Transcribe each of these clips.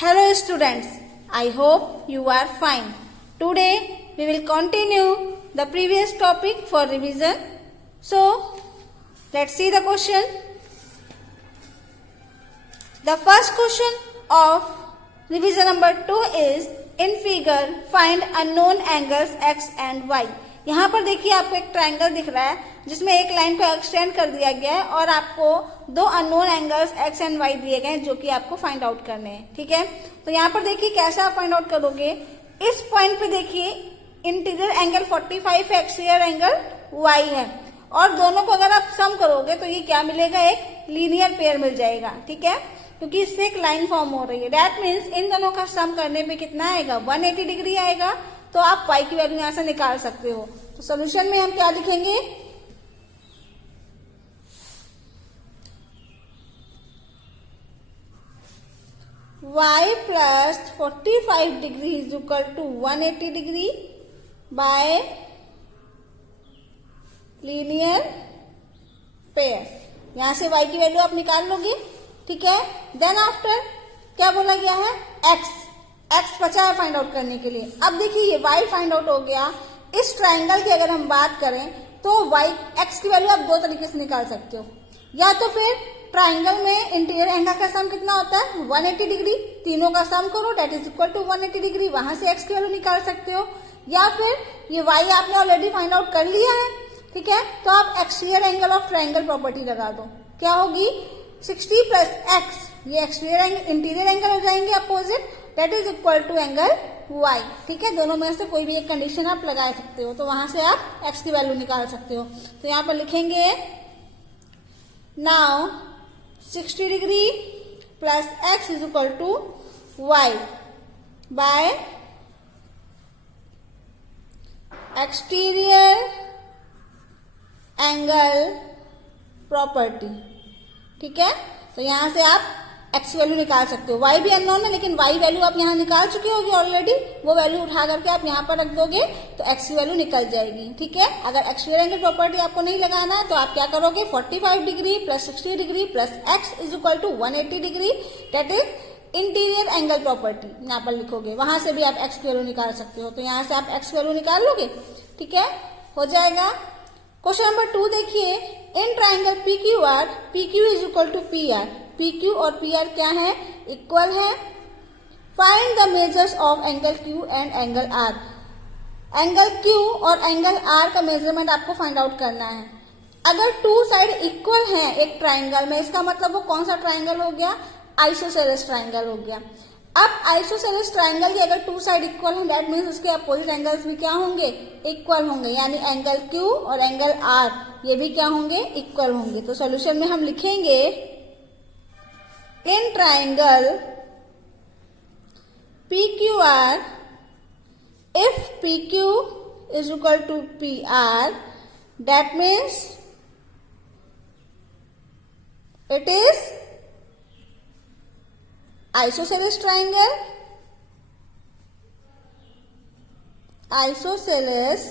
Hello students, I hope you are fine. Today we will continue the previous topic for revision. So let's see the question. The first question of revision number 2 is in figure find unknown angles x and y. यहाँ पर देखिए आपको एक triangle दिख रहा है जिसमें एक लाइन को एक्सटेंड कर दिया गया है और आपको दो unknown angles x and y दिए गए हैं जो कि आपको फाइंड आउट करने हैं. ठीक है, तो यहाँ पर देखिए कैसे आप फाइंड आउट करोगे. इस पॉइंट पे देखिए इंटीरियर एंगल 45 है, एक्सटीरियर एंगल y है और दोनों को अगर आप सम करोगे तो ये क्या मिलेगा, एक लीनियर पेयर मिल जाएगा. ठीक है, क्योंकि इससे एक लाइन फॉर्म हो रही है. दैट मीन्स इन दोनों का सम करने पे कितना आएगा, 180 डिग्री आएगा. तो आप y की वैल्यू यहां से निकाल सकते हो. तो सोल्यूशन में हम क्या लिखेंगे, y plus 45 degree is equal to 180 degree by linear pair. यहां से y की वैल्यू आप निकाल लोगे. ठीक है, देन आफ्टर क्या बोला गया है, x बचा है फाइंड आउट करने के लिए. अब देखिए ये y फाइंड आउट हो गया. इस ट्राइंगल की अगर हम बात करें तो y x की वैल्यू आप दो तरीके से निकाल सकते हो. या तो फिर ट्राइंगल में इंटीरियर एंगल का सम कितना होता है, 180 डिग्री. तीनों का सम करो that is equal to 180 degree, वहां से x की वैल्यू निकाल सकते हो. या फिर ये y आपने ऑलरेडी फाइंड आउट कर लिया है. ठीक है, तो आप exterior angle of triangle property लगा दो. क्या होगी, 60 प्लस x, ये एक्सटीरियर एंगल इंटीरियर एंगल हो जाएंगे opposite, that is equal to angle y. ठीक है, दोनों में से कोई भी एक कंडीशन आप लगा सकते हो. तो वहां से आप x की वैल्यू निकाल सकते हो. तो यहां पर लिखेंगे now 60 degree plus x is equal to y by exterior angle property. ठीक है, तो यहां से आप x वैल्यू निकाल सकते हो. y भी अननोन है लेकिन y वैल्यू आप यहाँ निकाल चुके होगी ऑलरेडी. वो वैल्यू उठा करके आप यहाँ पर रख दोगे तो x की वैल्यू निकल जाएगी. ठीक है, अगर एक्सटीरियर एंगल प्रॉपर्टी आपको नहीं लगाना है तो आप क्या करोगे, 45 degree plus 60 degree plus x is equal to 180 degree, that is interior angle property यहाँ पर लिखोगे. वहां से भी आप x की वैल्यू निकाल सकते हो. तो यहाँ से आप x वैल्यू निकाल लोगे. ठीक है, हो जाएगा. क्वेश्चन नंबर 2 देखिए, in triangle PQR, PQ is equal to PR. PQ और PR क्या है, इक्वल है. Find the measures of angle Q and angle R. Angle Q और एंगल R का मेजरमेंट आपको फाइंड आउट करना है. अगर टू साइड इक्वल हैं एक ट्राइंगल में, इसका मतलब वो कौन सा ट्राइंगल हो गया, आइसोसेलेस ट्राइंगल हो गया. अब आइसोसेलेस ट्राइंगल की अगर टू साइड इक्वल है दैट मीन्स उसके अपोजिट एंगल्स भी क्या होंगे, इक्वल होंगे. यानी एंगल Q और एंगल R ये भी क्या होंगे, इक्वल होंगे. तो सॉल्यूशन में हम लिखेंगे in triangle PQR if PQ is equal to PR that means it is isosceles triangle. Isosceles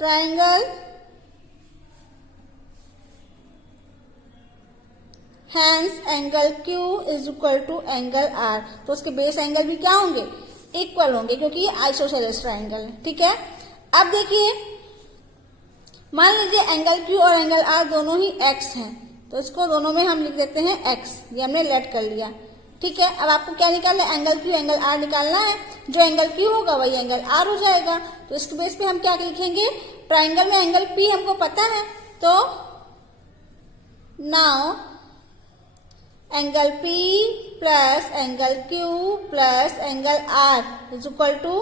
triangle hence angle Q is equal to angle R. तो उसके बेस एंगल भी क्या होंगे, इक्वल होंगे क्योंकि ये आइसोसेलेस ट्राइंगल है. ठीक है, अब देखिए मान लीजिए एंगल Q और एंगल R दोनों ही x हैं तो इसको दोनों में हम लिख देते हैं x. ये हमने लेट कर लिया. ठीक है, अब आपको क्या निकालना है, एंगल Q एंगल R निकालना है. जो एंगल Q होगा वही एंगल R हो जाएगा. तो इसके बेस पे हम क्या लिखेंगे, ट्राइंगल में एंगल P हमको पता है तो now angle P plus angle Q plus angle R is equal to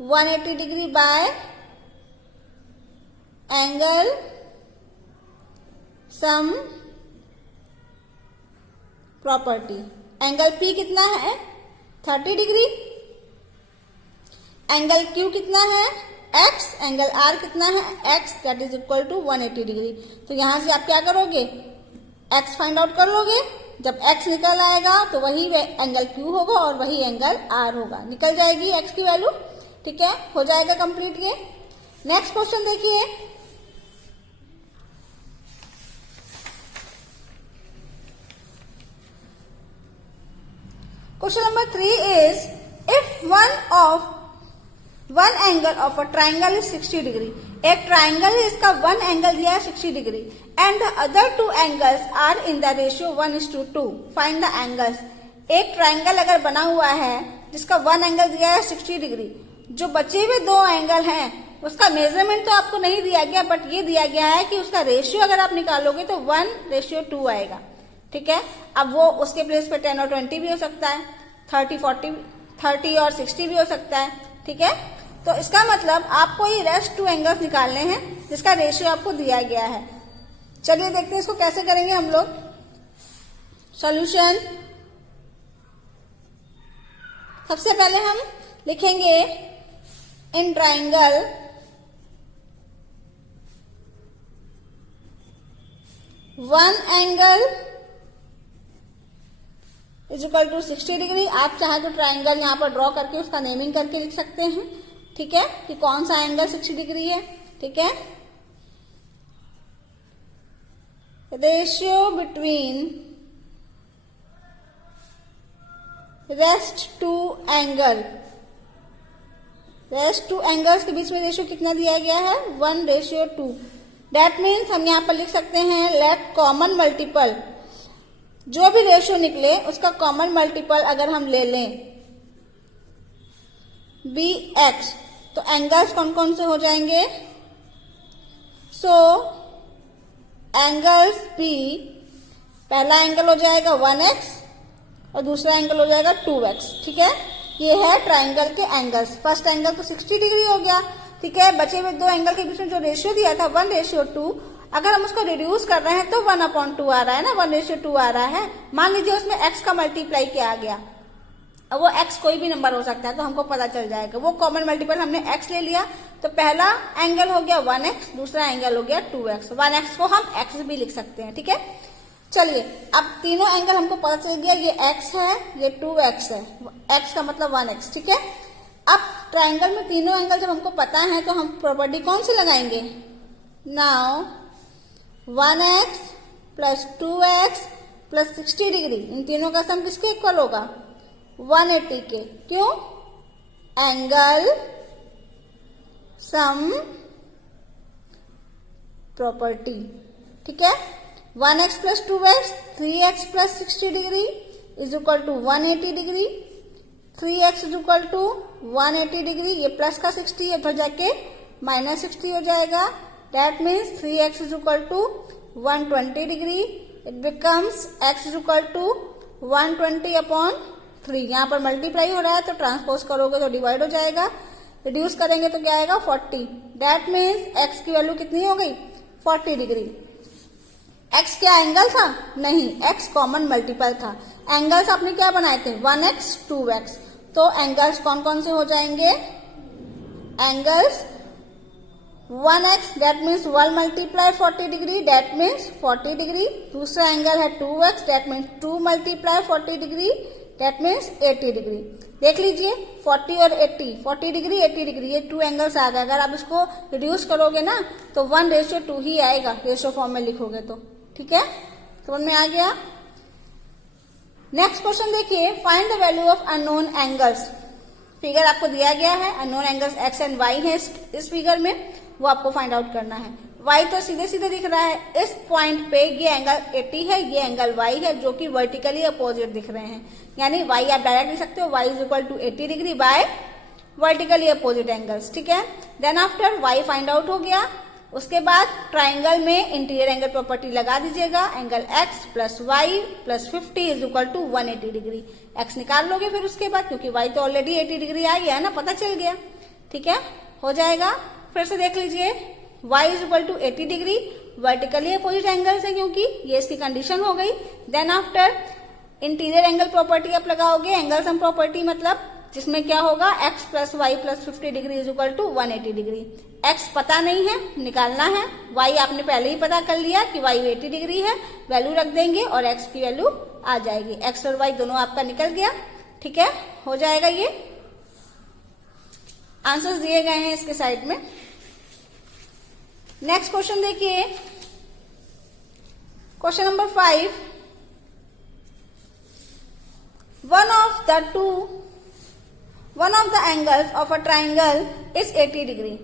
180 degree by angle sum property. Angle P कितना है, 30 डिग्री. एंगल Q कितना है, x. एंगल R कितना है, x, that is equal to 180 degree. तो यहां से आप क्या करोगे, x फाइंड आउट कर लोगे. जब x निकल आएगा तो वही एंगल Q होगा और वही एंगल R होगा. निकल जाएगी x की वैल्यू. ठीक है, हो जाएगा कंप्लीट. ये नेक्स्ट क्वेश्चन देखिए, Question number 3 is, if one angle of a triangle is 60 degree, एक ट्राइंगल है, इसका वन एंगल दिया है 60 degree, and the other two angles are in the ratio 1:2. Find the angles. एक ट्राइंगल अगर बना हुआ है जिसका वन एंगल दिया है 60 डिग्री, जो बचे हुए दो एंगल हैं उसका मेजरमेंट तो आपको नहीं दिया गया, बट ये दिया गया है कि उसका रेशियो अगर आप निकालोगे तो 1:2 आएगा. ठीक है. अब वो उसके प्लेस पे 10 और 20 भी हो सकता है, 30 और 60 भी हो सकता है. ठीक है. तो इसका मतलब आपको ये रेस्ट टू एंगल्स निकालने हैं जिसका रेशियो आपको दिया गया है. चलिए देखते हैं इसको कैसे करेंगे हम लोग. सॉल्यूशन. सबसे पहले हम लिखेंगे in triangle one angle is equal to 60 degree. आप चाहे तो ट्राइंगल यहां पर ड्रॉ करके उसका नेमिंग करके लिख सकते हैं. ठीक है, कि कौन सा एंगल 60 डिग्री है. ठीक है. Ratio between rest two angle. Rest two angles के बीच में रेशियो कितना दिया गया है? 1:2. दैट मीन्स हम यहां पर लिख सकते हैं लेट कॉमन मल्टीपल, जो भी रेशियो निकले उसका कॉमन मल्टीपल अगर हम ले लें bx, तो एंगल्स कौन कौन से हो जाएंगे? सो एंगल्स b, पहला एंगल हो जाएगा 1x और दूसरा एंगल हो जाएगा 2x. ठीक है. ये है ट्राइंगल के एंगल्स. फर्स्ट एंगल तो 60 डिग्री हो गया. ठीक है. बचे हुए दो एंगल के बीच में जो रेशियो दिया था 1:2, अगर हम उसको रिड्यूस कर रहे हैं तो 1/2 आ रहा है ना, 1:2 आ रहा है. मान लीजिए उसमें x का मल्टीप्लाई किया आ गया. अब वो x कोई भी नंबर हो सकता है तो हमको पता चल जाएगा. वो कॉमन मल्टीपल हमने x ले लिया, तो पहला एंगल हो गया 1x, दूसरा एंगल हो गया 2x. 1x को हम x भी लिख सकते हैं. ठीक है. चलिए, अब तीनों एंगल हमको पता चल गया. ये x है, ये 2x है, x का मतलब 1x. ठीक है. अब ट्राइंगल में तीनों एंगल जब हमको पता है तो हम प्रॉपर्टी कौन सी लगाएंगे? Now 1x plus 2x plus 60 degree, इन तीनों का सम किसके इक्वल होगा? 180 के. क्यों? Angle sum property. ठीक है. 1x plus 2x, 3x plus 60 degree is equal to 180 degree. 3x is equal to 180 degree. ये प्लस का 60 है, इधर जाके -60 हो जाएगा. That means 3x is equal to 120 degree. It becomes x is equal to 120/3. यहाँ पर मल्टीप्लाई हो रहा है तो ट्रांसपोज करोगे तो डिवाइड हो जाएगा. रिड्यूस करेंगे तो क्या आएगा? 40. दैट मीन्स x की वैल्यू कितनी हो गई? 40 डिग्री. x क्या एंगल था? नहीं, x कॉमन मल्टीपल था. एंगल्स आपने क्या बनाए थे? 1x 2x. तो एंगल्स कौन कौन से हो जाएंगे? Angles 1x, that means 1 multiply 40 degree, that means 40 degree. दूसरा एंगल है 2x, that means 2 multiply 40 degree, that means 80 degree. देख लीजिए 40 और 80, 40 डिग्री 80 डिग्री, ये 2 एंगल्स आ गए. अगर आप इसको रिड्यूस करोगे ना तो 1:2 ही आएगा रेशियो फॉर्म में लिखोगे तो. ठीक है. समझ में आ गया. नेक्स्ट क्वेश्चन देखिए, find the value of unknown angles. Figure आपको दिया गया है, unknown angles x and y है इस फिगर में, वो आपको फाइंड आउट करना है. y तो सीधे सीधे दिख रहा है. इस पॉइंट पे ये एंगल 80 है, ये एंगल y है, जो कि वर्टिकली अपोजिट दिख रहे हैं. यानी y आप डायरेक्ट लिख सकते हो, y is equal to 80 degree by vertically opposite angles. ठीक है. Then after y find out हो गया. उसके बाद ट्राइंगल में इंटीरियर एंगल प्रॉपर्टी लगा दीजिएगा. Angle x plus y plus 50 is equal to 180 degree. x निकाल लोगे फिर उसके बाद, क्योंकि y तो ऑलरेडी 80 डिग्री आ गया है ना, पता चल गया. ठीक है. हो जाएगा. फिर से देख लीजिए, y is equal to 80 degree, vertically opposite angles है क्योंकि ये इसकी कंडीशन हो गई. Then after interior angle property आप लगाओगे, एंगल सम प्रॉपर्टी, मतलब जिसमें क्या होगा? x plus y plus 50 degree is equal to 180 degree. x पता नहीं है, निकालना है. y आपने पहले ही पता कर लिया कि y 80 डिग्री है, वैल्यू रख देंगे और x की वैल्यू आ जाएगी. x और y दोनों आपका निकल गया. ठीक है. हो जाएगा. ये आंसर्स दिए गए हैं इसके साइड में. नेक्स्ट क्वेश्चन देखिए, question number 5. one of the angles of a triangle is 80 degree.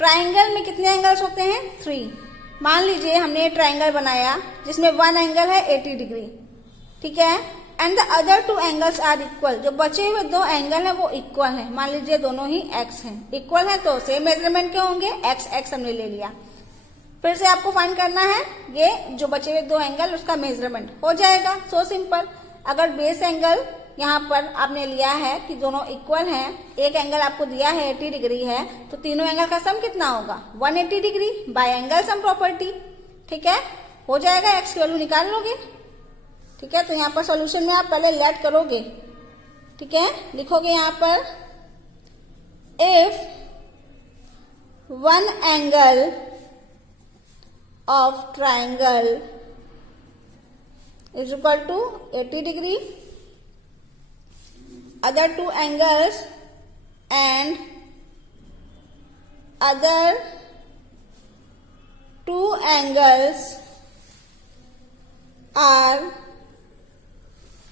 Triangle में कितने एंगल्स होते हैं? 3। मान लीजिए हमने ट्राइंगल बनाया जिसमें वन एंगल है 80 डिग्री, ठीक है, and the other 2 angles are equal. जो बचे हुए 2 एंगल है वो इक्वल है। मान लीजिए दोनों ही x हैं, इक्वल है तो सेम मेजरमेंट के होंगे, x हमने ले लिया। फिर से आपको फाइंड करना है ये जो बचे हुए 2 एंगल उसका मेजरमेंट हो जाएगा। So simple. अगर बेस एंगल यहाँ पर आपने लिया है कि दोनों इक्वल हैं, एक एंगल आपको दिया है 80 डिग्री है, तो तीनों एंगल का सम कितना होगा? 180 degree by angle sum property, ठीक है, हो जाएगा। x की वैल्यू निकाल लोगे, ठीक है। तो यहाँ पर सॉल्यूशन में आप पहले लेट करोगे, ठीक है, लिखोगे यहाँ पर if one angle of triangle is equal to 80 degree, other 2 angles and other 2 angles are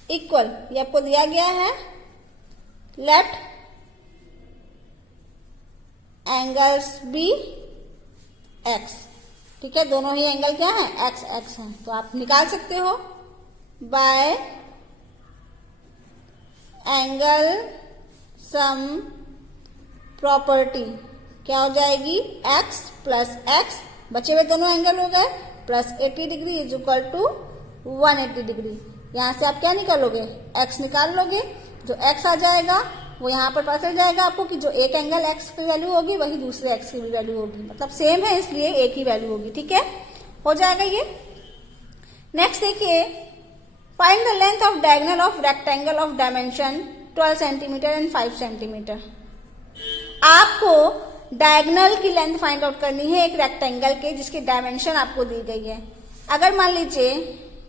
equal। ये आपको दिया गया है। let angles be x, ठीक है, दोनों ही एंगल क्या है? x हैं, तो आप निकाल सकते हो बाय एंगल सम प्रॉपर्टी। क्या हो जाएगी? x प्लस x, बचे हुए दोनों एंगल हो गए, plus 80 degree is equal to 180 degree. यहां से आप क्या निकालोगे? x निकाल लोगे। जो x आ जाएगा वो यहाँ पर पता चल जाएगा आपको कि जो एक एंगल x की वैल्यू होगी वही दूसरे x की भी वैल्यू होगी, मतलब सेम है इसलिए एक ही वैल्यू होगी, ठीक है, हो जाएगा ये। नेक्स्ट देखिए, find the length of diagonal of rectangle of dimension 12 centimetre and 5 centimetre. आपको डायगोनल की लेंथ फाइंड आउट करनी है एक रेक्टेंगल के जिसकी डायमेंशन आपको दी गई है। अगर मान लीजिए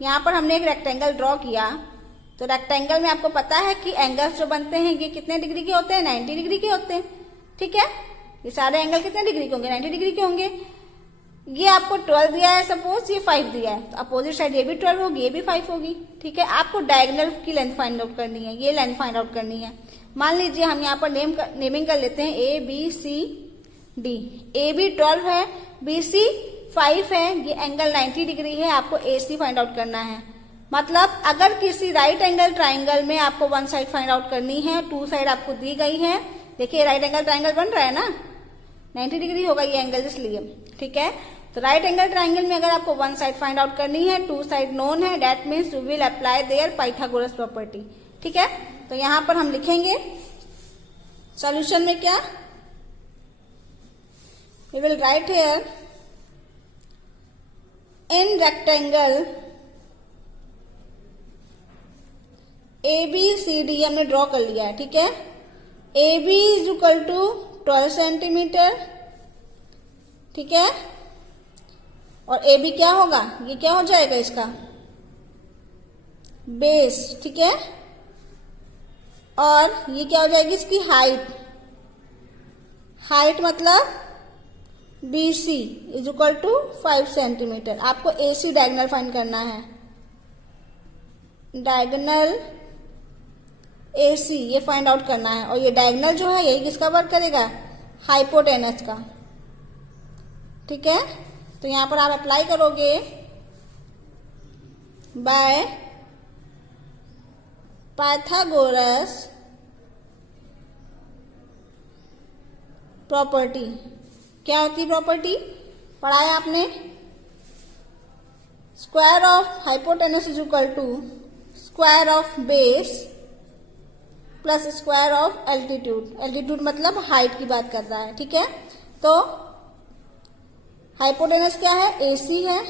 यहाँ पर हमने एक रेक्टेंगल ड्रॉ किया, तो रेक्टेंगल में आपको पता है कि एंगल्स जो बनते हैं ये कितने डिग्री के होते हैं? 90 डिग्री के होते हैं, ठीक है। ये सारे एंगल कितने डिग्री के होंगे? 90 डिग्री के होंगे। ये आपको 12 दिया है, सपोज ये 5 दिया है, तो अपोजिट साइड ये भी 12 होगी, ये भी 5 होगी, ठीक है। आपको डायगोनल की लेंथ फाइंड आउट करनी है, ये लेंथ फाइंड आउट करनी है। मान लीजिए हम यहाँ पर नेमिंग कर लेते हैं ABCD। AB 12 है, BC 5 है, ये एंगल 90 डिग्री है, आपको AC फाइंड आउट करना है। मतलब अगर किसी राइट एंगल ट्राइंगल में आपको वन साइड फाइंड आउट करनी है, 2 साइड आपको दी गई है, देखिए राइट एंगल ट्राइंगल बन रहा है ना, 90 डिग्री होगा ये एंगल इसलिए, ठीक है। तो राइट एंगल ट्राइंगल में अगर आपको वन साइड फाइंड आउट करनी है, 2 साइड नोन है, that means you will apply there Pythagoras property, ठीक है। तो यहां पर हम लिखेंगे सॉल्यूशन में क्या, we will write here in rectangle ABCD हमने ड्रॉ कर लिया है, ठीक है। AB is equal to 12 centimetre, ठीक है, और AB क्या होगा? ये क्या हो जाएगा इसका? बेस, ठीक है, और ये क्या हो जाएगी इसकी? हाइट। हाइट मतलब BC is equal to 5 centimetre. आपको AC डायगोनल फाइंड करना है, डायगोनल AC ये फाइंड आउट करना है, और ये डायगोनल जो है यही किसका वर्क करेगा? हाइपोटेनस का, ठीक है। तो यहां पर आप अप्लाई करोगे बाय पाइथागोरस प्रॉपर्टी। क्या होती है प्रॉपर्टी? पढ़ाया आपने, square of hypotenuse is equal to square of base plus square of altitude. Altitude मतलब हाइट की बात कर रहा है, ठीक है। तो हाइपोटेनस क्या है? AC है,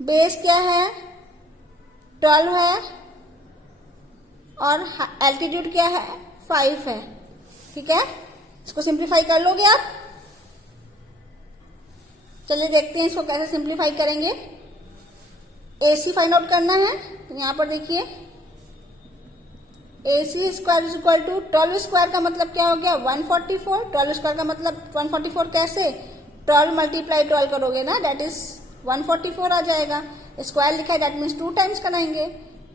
बेस क्या है? 12 है, और एल्टीट्यूड क्या है? 5 है, ठीक है। इसको सिंप्लीफाई कर लोगे आप? चलिए देखते हैं इसको कैसे सिंप्लीफाई करेंगे। AC फाइंड आउट करना है, तो यहां पर देखिए AC square is equal to 12 square का मतलब क्या हो गया? 144। 12 स्क्वायर का मतलब 144 कैसे? 12 मल्टीप्लाई 12 करोगे ना, दैट इज 144 आ जाएगा। स्क्वायर लिखा है दैट मीन्स 2 टाइम्स कराएंगे,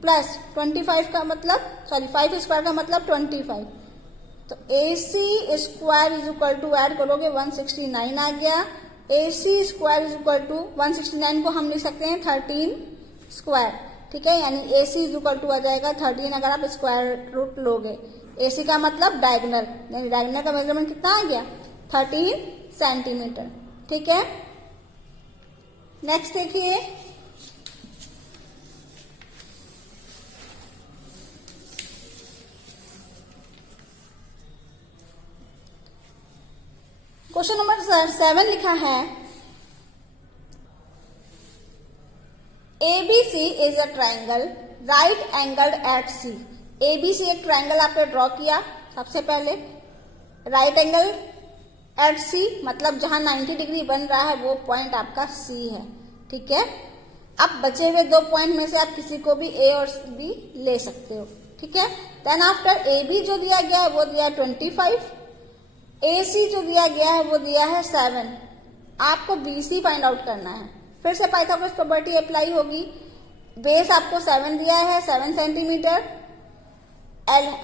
प्लस 25 का मतलब 5 स्क्वायर का मतलब 25। तो AC square is equal to add करोगे 169 आ गया। AC square is equal to 169 को हम लिख सकते हैं 13 स्क्वायर, ठीक है, यानी AC इज इक्वल टू आ जाएगा 13 अगर आप स्क्वायर रूट लोगे। AC का मतलब डायगोनल, यानी डायगोनल का मेजरमेंट कितना आ गया 13 सेंटीमीटर, ठीक है। नेक्स्ट देखिए, क्वेश्चन नंबर 7 लिखा है ABC is a triangle right angled at C। ABC एक ट्राइंगल आपने ड्रॉ किया, सबसे पहले राइट एंगल एट C मतलब जहां 90 डिग्री बन रहा है वो पॉइंट आपका C है, ठीक है। अब बचे हुए 2 पॉइंट में से आप किसी को भी A और B ले सकते हो, ठीक है। देन आफ्टर AB जो दिया गया है वो दिया है 25, AC जो दिया गया है वो दिया है 7। आपको BC फाइंड आउट करना है। फिर से पाइथागोरस प्रॉपर्टी अप्लाई होगी। बेस आपको 7 दिया है 7 सेंटीमीटर,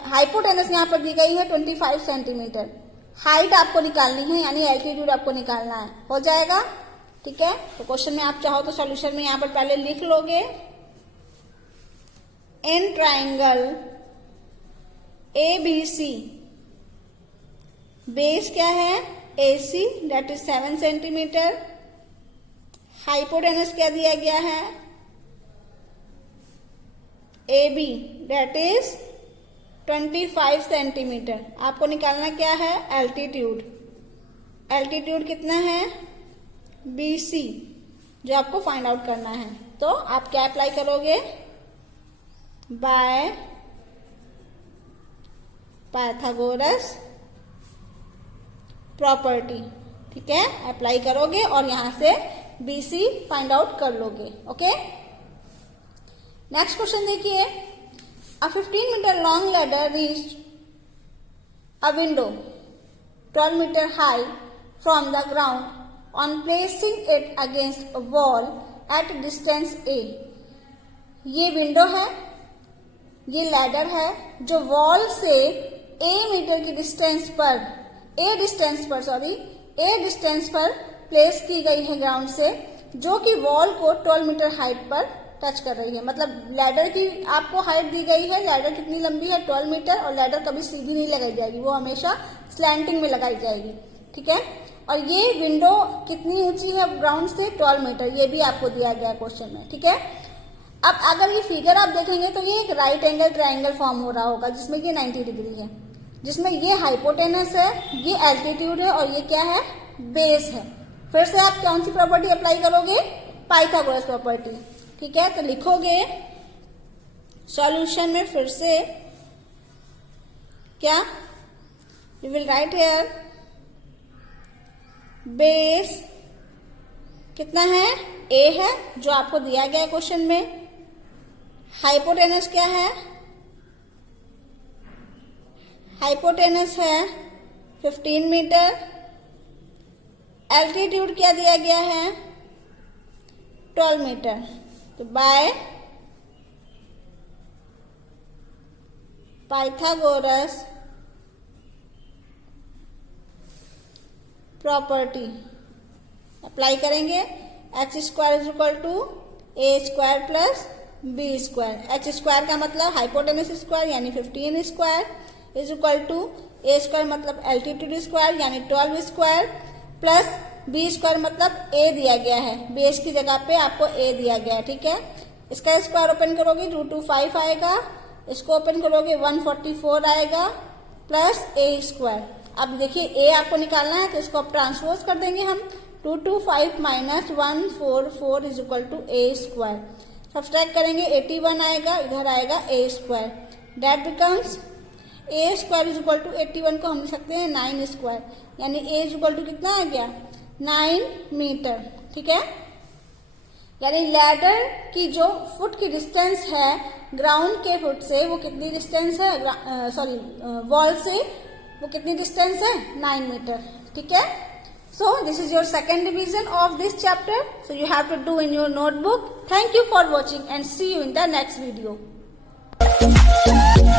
हाइपोटेनस यहाँ पर दी गई है 25 सेंटीमीटर। हाइट आपको निकालनी है यानी एल्टीट्यूड आपको निकालना है, हो जाएगा, ठीक है। तो क्वेश्चन में आप चाहो तो सॉल्यूशन में यहाँ पर पहले लिख लोगे, इन ट्राइंगल ABC बेस क्या है AC that is 7 centimetre, hypotenuse क्या दिया गया है AB दैट इज 25 सेंटीमीटर। आपको निकालना क्या है एल्टीट्यूड, एल्टीट्यूड कितना है BC जो आपको फाइंड आउट करना है। तो आप क्या अप्लाई करोगे बाय पाइथागोरस प्रॉपर्टी, ठीक है, अप्लाई करोगे और यहां से BC फाइंड आउट कर लोगे, ओके। नेक्स्ट क्वेश्चन देखिए, a 15 meter long ladder reached a window 12 meter high from the ground on placing it against a wall at distance A। ये विंडो है, ये लैडर है जो वॉल से A मीटर की डिस्टेंस पर A डिस्टेंस पर प्लेस की गई है ग्राउंड से, जो कि वॉल को 12 मीटर हाइट पर टच कर रही है। मतलब लैडर की आपको हाइट दी गई है, लैडर कितनी लंबी है 12 मीटर, और लैडर कभी सीधी नहीं लगाई जाएगी, वो हमेशा स्लैंटिंग में लगाई जाएगी, ठीक है। और ये विंडो कितनी ऊंची है ग्राउंड से 12 मीटर, ये भी आपको दिया गया है क्वेश्चन में, ठीक है। अब अगर ये फिगर आप देखेंगे तो ये एक राइट एंगल ट्राइंगल फॉर्म हो रहा होगा जिसमें ये 90 डिग्री है, जिसमें ये हाइपोटेनस है, ये एल्टीट्यूड है और ये क्या है बेस है। फिर से आप कौन सी प्रॉपर्टी अप्लाई करोगे पाइथागोरस प्रॉपर्टी, ठीक है। तो लिखोगे सॉल्यूशन में फिर से क्या, you will write here base कितना है A है जो आपको दिया गया है क्वेश्चन में, हाइपोटेनस क्या है, हाइपोटेनस है 15 मीटर, एल्टीट्यूड क्या दिया गया है 12 मीटर। तो बाय पाइथागोरस प्रॉपर्टी अप्लाई करेंगे, H square is equal to A square plus B square. H square का मतलब हाइपोटेनस स्क्वायर यानी 15 square is equal to A square मतलब एल्टीट्यूड स्क्वायर यानी 12 स्क्वायर प्लस बी स्क्वायर मतलब ए दिया गया है, बेस की जगह पे आपको ए दिया गया है, ठीक है। इसका स्क्वायर ओपन करोगे 225 आएगा, इसको ओपन करोगे 144 आएगा प्लस ए स्क्वायर। अब देखिए ए आपको निकालना है तो इसको आप ट्रांसपोज कर देंगे हम, 225 minus 144 is equal to A square. Subtract करेंगे 81 आएगा, इधर आएगा a square, that becomes a square is equal to 81 को हम लिख सकते हैं 9 स्क्वायर, यानी ए इज इक्वल टू कितना आ गया 9 मीटर, ठीक है। यानी लैडर की जो फुट की डिस्टेंस है ग्राउंड के फुट से वो कितनी डिस्टेंस है, वॉल से वो कितनी डिस्टेंस है 9 मीटर, ठीक है। So this is your second revision of this chapter. So you have to do in your notebook. Thank you for watching and see you in the next video. है।